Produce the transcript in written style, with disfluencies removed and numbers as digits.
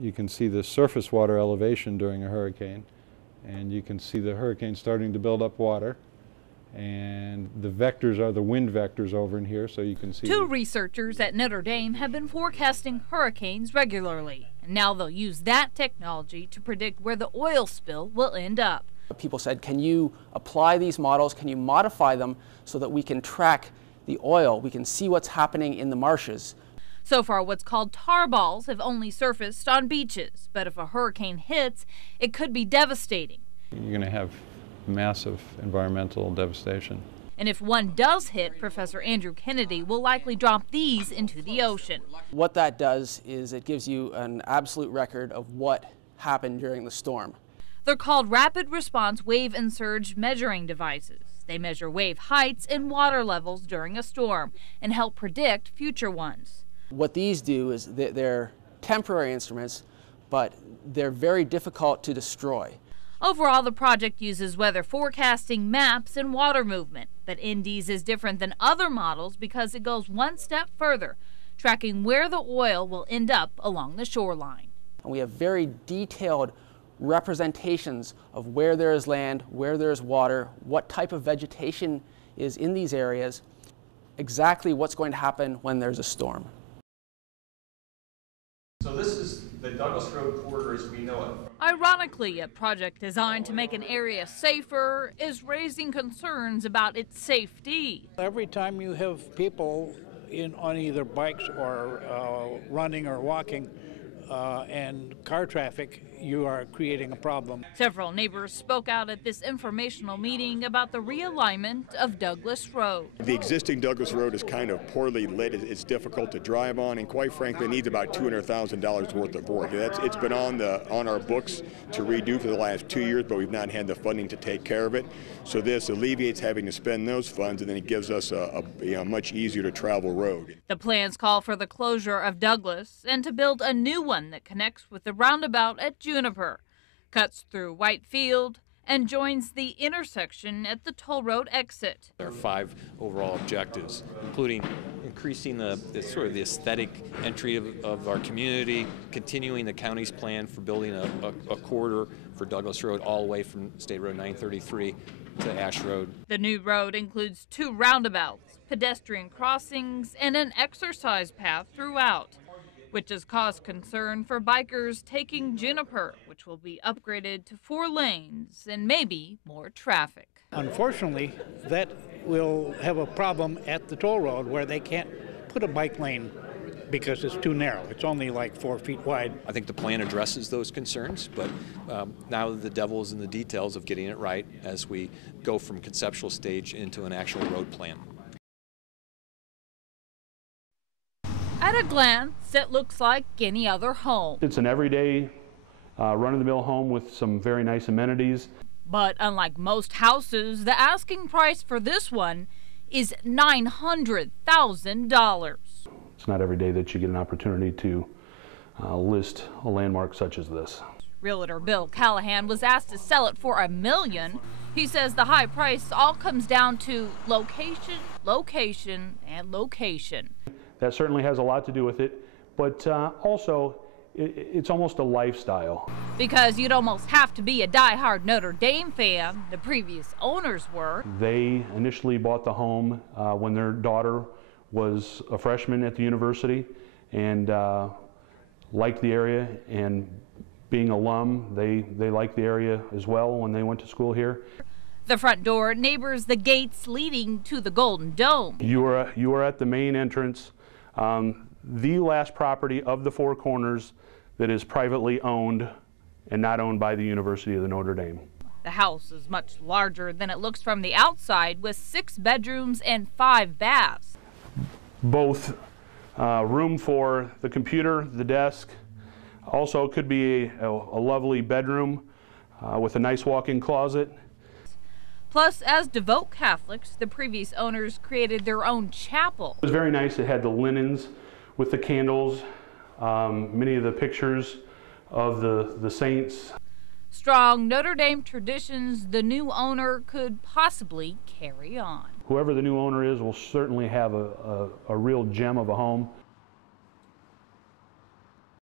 You can see the surface water elevation during a hurricane, and you can see the hurricane starting to build up water. And the vectors are the wind vectors over in here, so you can see. Two researchers at Notre Dame have been forecasting hurricanes regularly, and now they'll use that technology to predict where the oil spill will end up. People said, can you apply these models, can you modify them so that we can track the oil, we can see what's happening in the marshes. So far, what's called tar balls have only surfaced on beaches, but if a hurricane hits, it could be devastating. You're going to have massive environmental devastation. And if one does hit, Professor Andrew Kennedy will likely drop these into the ocean. What that does is it gives you an absolute record of what happened during the storm. They're called rapid response wave and surge measuring devices. They measure wave heights and water levels during a storm and help predict future ones. What these do is they're temporary instruments, but they're very difficult to destroy. Overall, the project uses weather forecasting, maps, and water movement. But ND's is different than other models because it goes one step further, tracking where the oil will end up along the shoreline. And we have very detailed representations of where there is land, where there is water, what type of vegetation is in these areas, exactly what's going to happen when there's a storm. So this is the Douglas Road corridor as we know it. Ironically, a project designed to make an area safer is raising concerns about its safety. Every time you have people on either bikes or running or walking and car traffic, you are creating a problem. Several neighbors spoke out at this informational meeting about the realignment of Douglas Road. The existing Douglas Road is kind of poorly lit. It's difficult to drive on, and quite frankly, needs about $200,000 worth of work. It's been on our books to redo for the last 2 years, but we've not had the funding to take care of it. So this alleviates having to spend those funds, and then it gives us a much easier to travel road. The plans call for the closure of Douglas and to build a new one that connects with the roundabout at Juniper, cuts through Whitefield, and joins the intersection at the toll road exit. There are 5 overall objectives, including increasing the aesthetic entry of our community, continuing the county's plan for building a corridor for Douglas Road all the way from State Road 933 to Ash Road. The new road includes 2 roundabouts, pedestrian crossings, and an exercise path throughout, which has caused concern for bikers taking Juniper, which will be upgraded to 4 lanes and maybe more traffic. Unfortunately, that will have a problem at the toll road where they can't put a bike lane because it's too narrow. It's only like 4 feet wide. I think the plan addresses those concerns, but now the devil is in the details of getting it right as we go from conceptual stage into an actual road plan. At a glance, it looks like any other home. It's an everyday, run-of-the-mill home with some very nice amenities. But unlike most houses, the asking price for this one is $900,000. It's not every day that you get an opportunity to list a landmark such as this. Realtor Bill Callahan was asked to sell it for $1 million. He says the high price all comes down to location, location, and location. That certainly has a lot to do with it, but also it's almost a lifestyle. Because you'd almost have to be a die-hard Notre Dame fan. The previous owners were. They initially bought the home when their daughter was a freshman at the university and liked the area, and being alum, they liked the area as well when they went to school here. The front door neighbors the gates leading to the Golden Dome. You are at the main entrance. The last property of the 4 corners that is privately owned and not owned by the University of Notre Dame. The house is much larger than it looks from the outside, with 6 bedrooms and 5 baths. Both room for the computer, the desk. Also could be a lovely bedroom with a nice walk-in closet. Plus, as devout Catholics, the previous owners created their own chapel. It was very nice. It had the linens with the candles, many of the pictures of the saints. Strong Notre Dame traditions the new owner could possibly carry on. Whoever the new owner is will certainly have a real gem of a home.